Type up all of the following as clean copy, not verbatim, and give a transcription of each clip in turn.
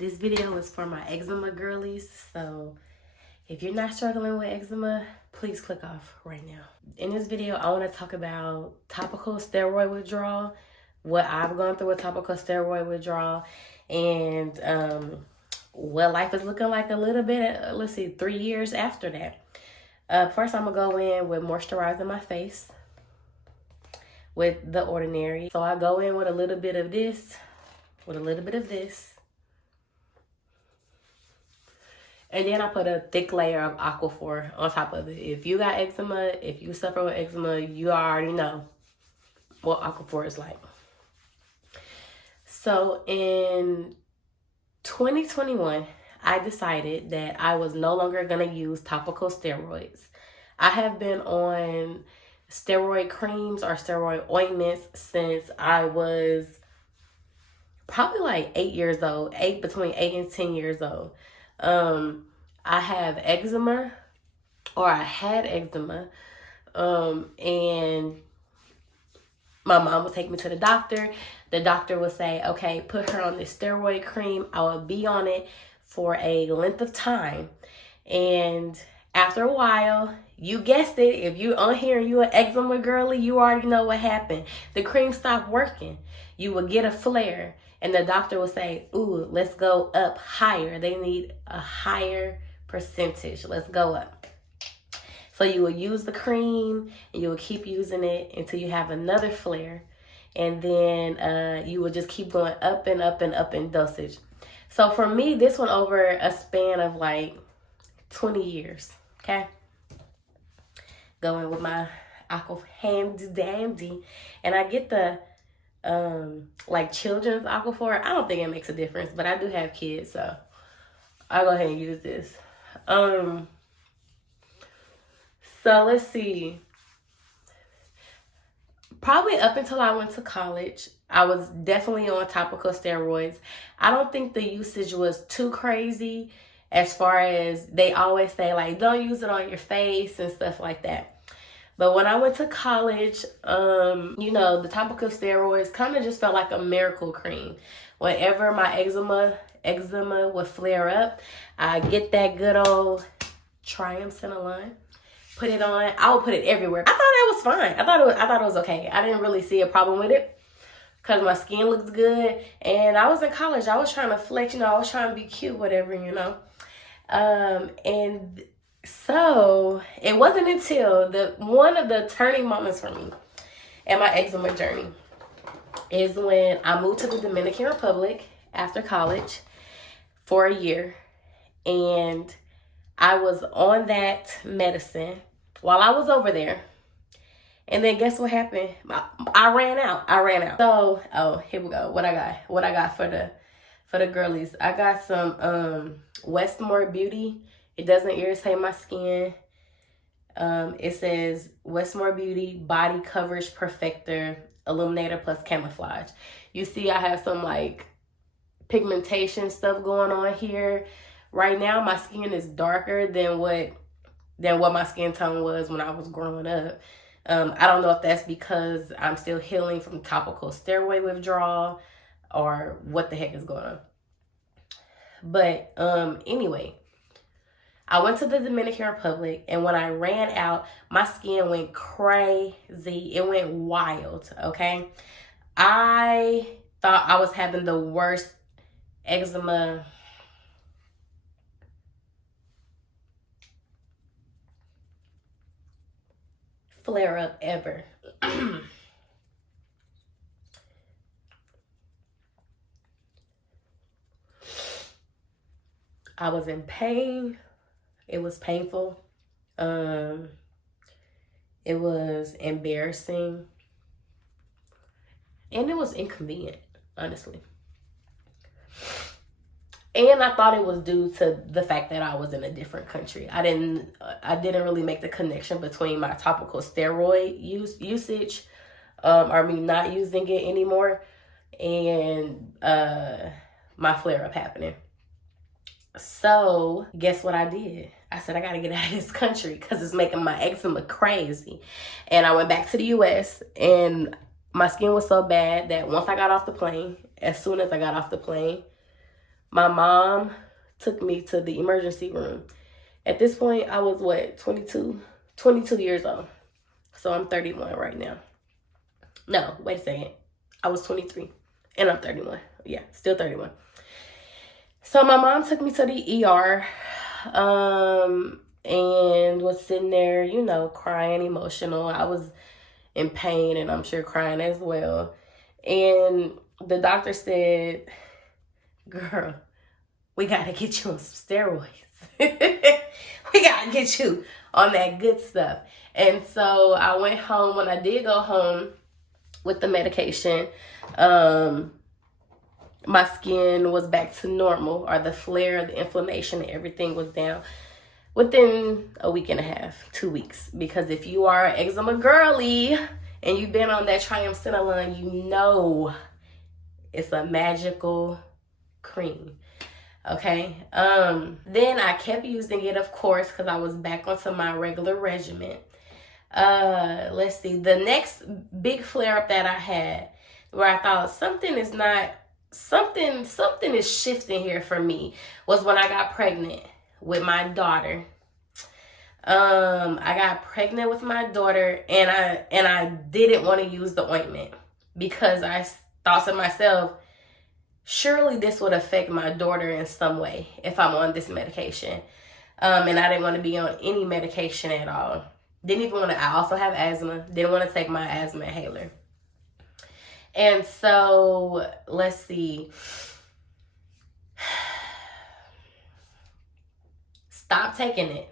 This video is for my eczema girlies, so if you're not struggling with eczema, please click off right now. In this video, I want to talk about topical steroid withdrawal, what I've gone through with topical steroid withdrawal, and what life is looking like a little bit, 3 years after that. First, I'm going to go in with moisturizing my face with The Ordinary. So I go in with a little bit of this, with a little bit of this. And then I put a thick layer of Aquaphor on top of it. If you got eczema, if you suffer with eczema, you already know what Aquaphor is like. So in 2021, I decided that I was no longer going to use topical steroids. I have been on steroid creams or steroid ointments since I was probably like 8 years old, between 8 and 10 years old. I have eczema, or I had eczema, and my mom would take me to the doctor. The doctor would say, okay, put her on this steroid cream. I would be on it for a length of time. And after a while, you guessed it, if you on here and you an eczema girly, you already know what happened. The cream stopped working. You would get a flare. And the doctor would say, ooh, let's go up higher. They need a higher percentage. Let's go up. So you will use the cream and you will keep using it until you have another flare. And then you will just keep going up and up and up in dosage. So for me, this went over a span of like 20 years. Okay. Going with my Aqua handy dandy. And I get the like children's Aquaphor. I don't think it makes a difference, but I do have kids, so I'll go ahead and use this. So let's see. Probably up until I went to college, I was definitely on topical steroids. I don't think the usage was too crazy, as far as they always say, like, don't use it on your face and stuff like that. But when I went to college, you know, the topical steroids kind of just felt like a miracle cream. Whenever my eczema would flare up, I get that good old Triamcinolone, put it on. I would put it everywhere. I thought that was fine. I thought it was okay. I didn't really see a problem with it because my skin looked good. And I was in college. I was trying to flex, you know, I was trying to be cute, whatever, you know. And so it wasn't until one of the turning moments for me in my eczema journey is when I moved to the Dominican Republic after college for a year, and I was on that medicine while I was over there. And then guess what happened? I ran out. So, oh, here we go. What I got for the girlies. I got some Westmore Beauty. It doesn't irritate my skin. It says Westmore Beauty Body Coverage Perfector Illuminator Plus Camouflage. You see I have some like pigmentation stuff going on here. Right now my skin is darker than what my skin tone was when I was growing up. I don't know if that's because I'm still healing from topical steroid withdrawal or what the heck is going on. But anyway, I went to the Dominican Republic, and when I ran out, my skin went crazy. It went wild, okay? I thought I was having the worst eczema flare-up ever. I was in pain. It was painful. It was embarrassing. And it was inconvenient, honestly. And I thought it was due to the fact that I was in a different country. I didn't really make the connection between my topical steroid usage, or me not using it anymore, and my flare-up happening. So guess what I did? I said, I got to get out of this country because it's making my eczema crazy. And I went back to the U.S. and my skin was so bad that once I got off the plane, as soon as I got off the plane, My mom took me to the emergency room. At this point, I was, 22 years old. So I'm 31 right now. No, wait a second. I was 23 and I'm 31. Yeah, still 31. So my mom took me to the ER and was sitting there, you know, crying, emotional. I was in pain and I'm sure crying as well. And the doctor said, girl, we got to get you on some steroids. We got to get you on that good stuff. And so I went home. When I did go home with the medication, my skin was back to normal, or the flare, the inflammation, everything was down within a week and a half, 2 weeks. Because if you are an eczema girly and you've been on that triamcinolone, you know it's a magical cream. Okay. Then I kept using it, of course, because I was back onto my regular regimen. Let's see. The next big flare up that I had, where I thought something is shifting here for me, was when I got pregnant with my daughter. I got pregnant with my daughter, and I didn't want to use the ointment because I thought to myself, surely this would affect my daughter in some way if I'm on this medication. And I didn't want to be on any medication at all. Didn't even want to. I also have asthma. Didn't want to take my asthma inhaler. And so, let's see. Stop taking it.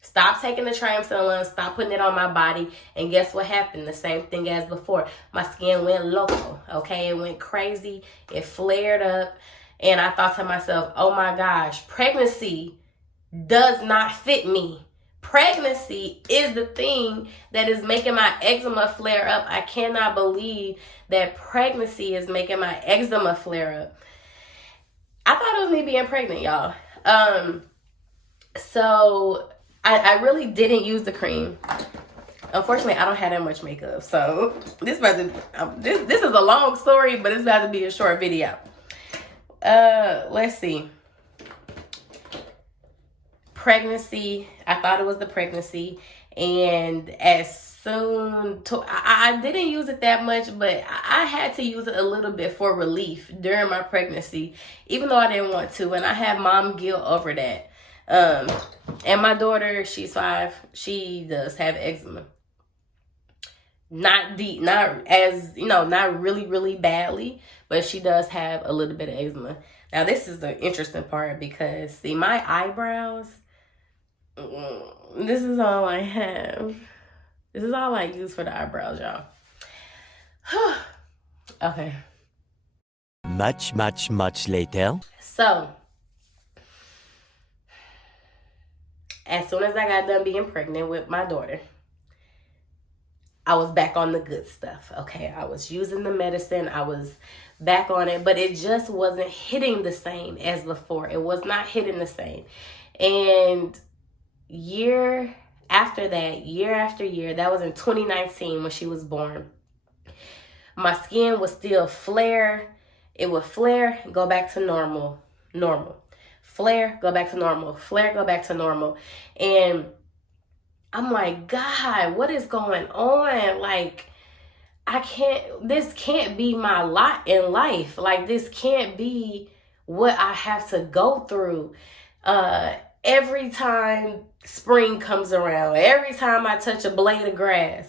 Stop taking the triamcinolone. Stop putting it on my body. And guess what happened? The same thing as before. My skin went loco. Okay, it went crazy. It flared up. And I thought to myself, oh my gosh, pregnancy does not fit me. Pregnancy is the thing that is making my eczema flare up. I cannot believe that pregnancy is making my eczema flare up. I thought it was me being pregnant, y'all. So I really didn't use the cream. Unfortunately, I don't have that much makeup. So this is a long story, but it's about to be a short video. Let's see. Pregnancy, I thought it was the pregnancy, and I didn't use it that much, but I had to use it a little bit for relief during my pregnancy, even though I didn't want to, and I have mom guilt over that. And my daughter, she's 5, she does have eczema. Not deep, not as, not really, really badly, but she does have a little bit of eczema. Now, this is the interesting part because, see, my eyebrows, this is all I have. This is all I use for the eyebrows, y'all. Okay. Much later. So, as soon as I got done being pregnant with my daughter, I was back on the good stuff. Okay, I was using the medicine. I was back on it, but it just wasn't hitting the same as before. It was not hitting the same. And year after year, that was in 2019 when she was born, my skin would still flare. It would flare, go back to normal. Flare, go back to normal. Flare, go back to normal. And I'm like, God, what is going on? Like, this can't be my lot in life. Like, this can't be what I have to go through. Every time spring comes around, every time I touch a blade of grass,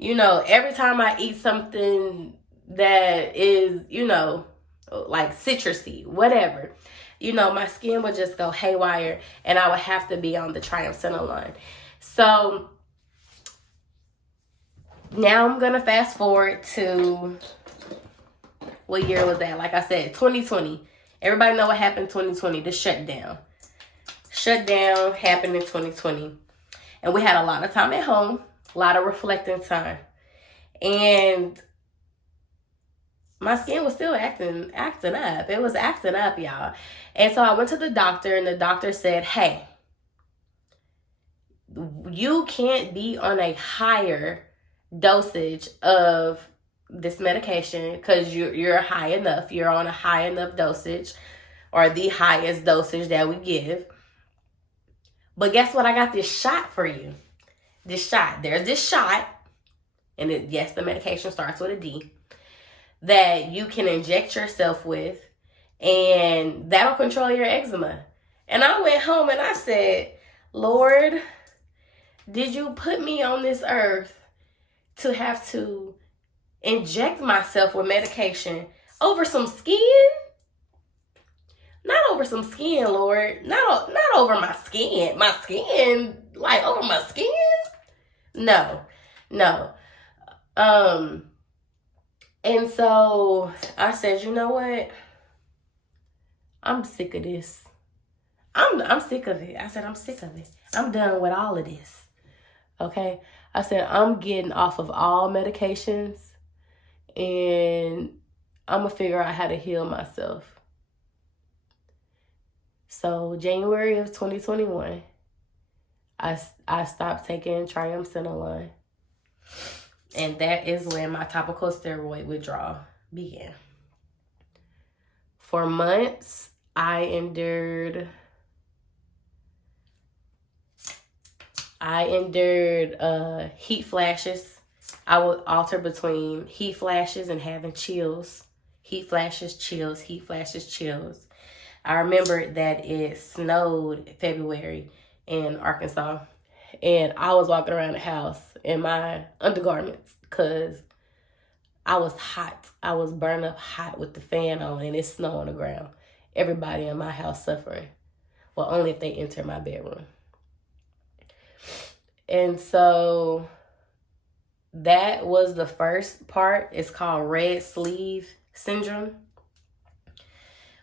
every time I eat something that is, like citrusy, whatever, my skin would just go haywire and I would have to be on the triamcinolone. So now I'm going to fast forward to, what year was that? Like I said, 2020. Everybody know what happened in 2020, the shutdown. Shutdown happened in 2020. And we had a lot of time at home, a lot of reflecting time. And my skin was still acting up. It was acting up, y'all. And so I went to the doctor, and the doctor said, hey, you can't be on a higher dosage of this medication because you're high enough. You're on a high enough dosage. or the highest dosage that we give. But guess what? I got this shot for you. This shot. There's this shot. And yes, the medication starts with a D. That you can inject yourself with. And that'll control your eczema. And I went home and I said, Lord, did you put me on this earth to have to inject myself with medication over some skin? Not over some skin, Lord. Not over my skin. My skin, like over my skin? No. And so I said, you know what? I'm sick of this. I'm sick of it. I said, I'm sick of it. I'm done with all of this. Okay? I said, I'm getting off of all medications and I'm going to figure out how to heal myself. So January of 2021, I stopped taking triamcinolone. And that is when my topical steroid withdrawal began. For months, I endured heat flashes. I would alter between heat flashes and having chills. Heat flashes, chills, heat flashes, chills. I remember that it snowed February in Arkansas. And I was walking around the house in my undergarments because I was hot. I was burned up hot with the fan on and it's snow on the ground. Everybody in my house suffering. Well, only if they enter my bedroom. And so that was the first part. It's called red sleeve syndrome.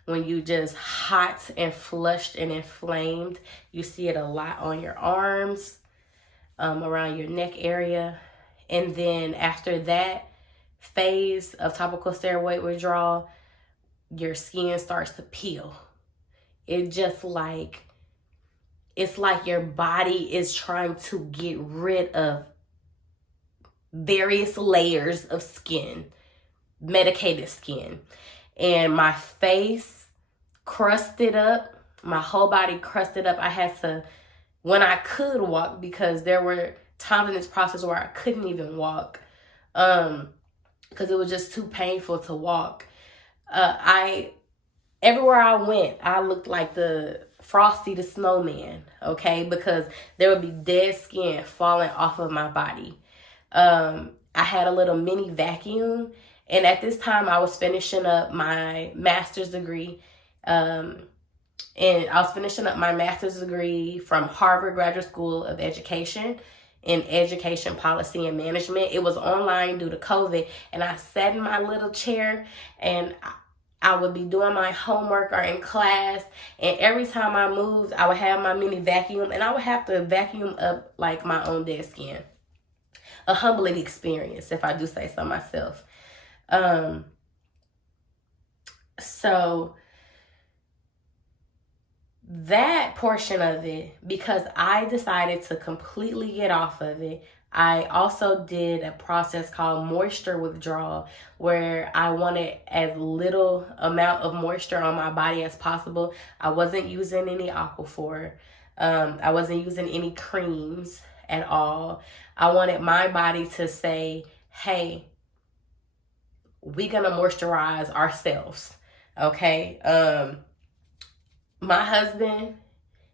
When you just hot and flushed and inflamed. You see it a lot on your arms, around your neck area. And then after that phase of topical steroid withdrawal, your skin starts to peel. It's like your body is trying to get rid of various layers of skin, medicated skin. And my face crusted up, my whole body crusted up. I had to, when I could walk, because there were times in this process where I couldn't even walk, because it was just too painful to walk. Everywhere I went, I looked like the Frosty the Snowman, okay? Because there would be dead skin falling off of my body. I had a little mini vacuum. And at this time, I was finishing up my master's degree. And I was finishing up my master's degree from Harvard Graduate School of Education in Education Policy and Management. It was online due to COVID. And I sat in my little chair and I would be doing my homework or in class. And every time I moved, I would have my mini vacuum. And I would have to vacuum up like my own dead skin. A humbling experience, if I do say so myself. So that portion of it, because I decided to completely get off of it, I also did a process called moisture withdrawal, where I wanted as little amount of moisture on my body as possible. I wasn't using any Aquaphor. I wasn't using any creams at all. I wanted my body to say, hey, we're gonna moisturize ourselves, okay? My husband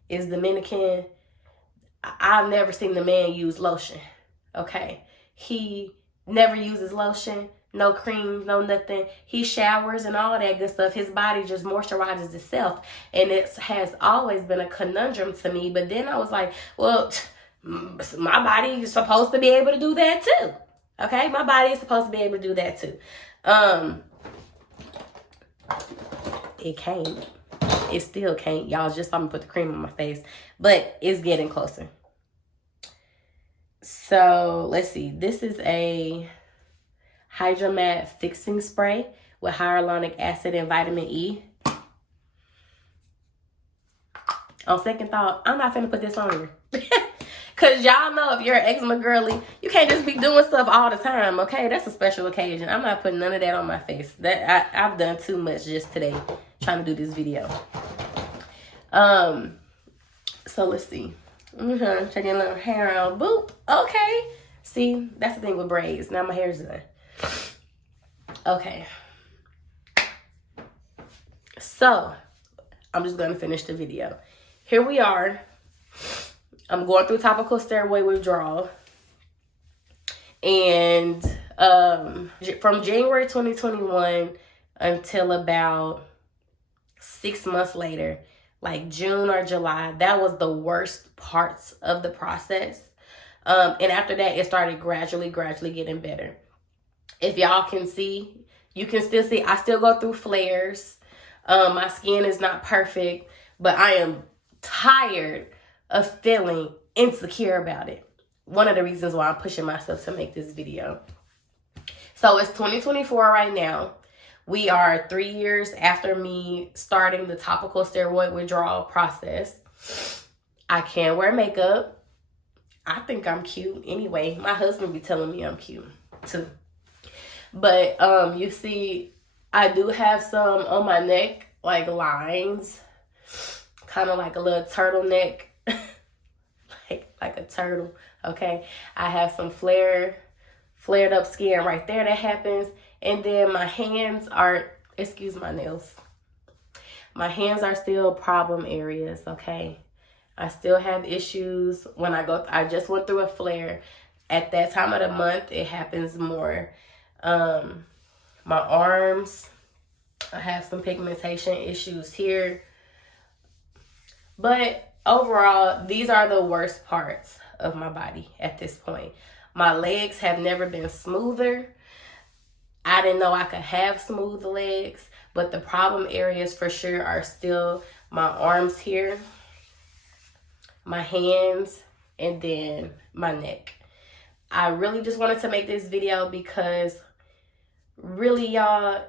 is Dominican. I've never seen the man use lotion, okay? He never uses lotion, no cream, no nothing. He showers and all that good stuff. His body just moisturizes itself. And it has always been a conundrum to me. But then I was like, well, my body is supposed to be able to do that too, okay? My body is supposed to be able to do that too. It can't. It still can't. Y'all just saw me put the cream on my face. But it's getting closer. So, let's see. This is a Hydromat fixing spray with hyaluronic acid and vitamin E. On second thought, I'm not finna put this on here. Because y'all know if you're an eczema girly, you can't just be doing stuff all the time, okay? That's a special occasion. I'm not putting none of that on my face. I've done too much just today. trying to do this video. So let's see. Checking a little hair out. Boop. Okay. See, that's the thing with braids. Now my hair's done. Okay. So, I'm just going to finish the video. Here we are. I'm going through topical steroid withdrawal. And from January 2021 until about 6 months later, like June or July, that was the worst parts of the process. And after that, it started gradually getting better. If y'all can see, you can still see, I still go through flares. My skin is not perfect, but I am tired of feeling insecure about it. One of the reasons why I'm pushing myself to make this video. So it's 2024 right now. We are 3 years after me starting the topical steroid withdrawal process. I can wear makeup. I think I'm cute. Anyway, my husband be telling me I'm cute too. But you see, I do have some on my neck, like lines, kind of like a little turtleneck, like a turtle. Okay, I have some flared up skin right there that happens. And then my hands are, excuse my nails, my hands are still problem areas. Okay, I still have issues when I just went through a flare. At that time of the month, it happens more. My arms, I have some pigmentation issues here. But overall, these are the worst parts of my body at this point. My legs have never been smoother. I didn't know I could have smooth legs, but the problem areas for sure are still my arms here, my hands, and then my neck. I really just wanted to make this video because really, y'all,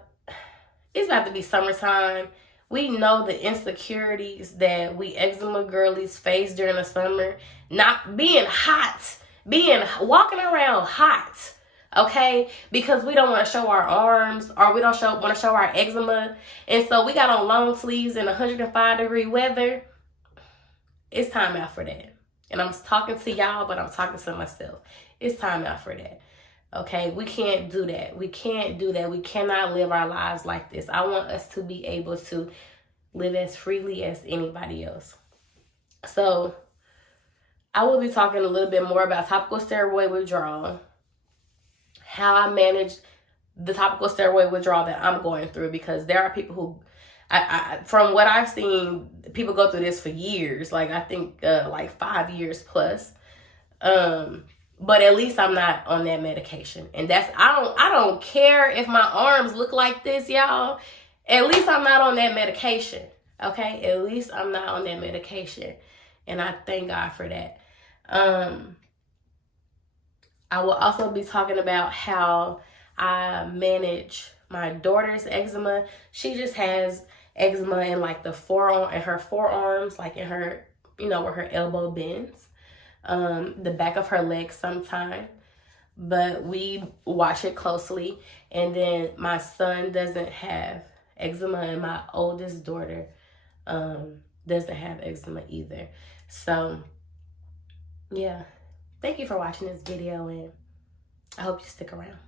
it's about to be summertime. We know the insecurities that we eczema girlies face during the summer. Not being hot, walking around hot, okay? Because we don't want to show our arms, or we don't want to show our eczema. And so we got on long sleeves in 105-degree weather. It's time out for that. And I'm talking to y'all, but I'm talking to myself. It's time out for that. Okay, we can't do that. We can't do that. We cannot live our lives like this. I want us to be able to live as freely as anybody else. So I will be talking a little bit more about topical steroid withdrawal, how I manage the topical steroid withdrawal that I'm going through, because there are people who, from what I've seen, people go through this for years. Like I think like 5 years plus. But at least I'm not on that medication. And that's, I don't care if my arms look like this, y'all. At least I'm not on that medication. Okay? At least I'm not on that medication. And I thank God for that. I will also be talking about how I manage my daughter's eczema. She just has eczema in like the forearm, and her forearms, like in her, you know, where her elbow bends. The back of her leg sometime, but we watch it closely. And then my son doesn't have eczema, and my oldest daughter doesn't have eczema either. So yeah, thank you for watching this video, and I hope you stick around.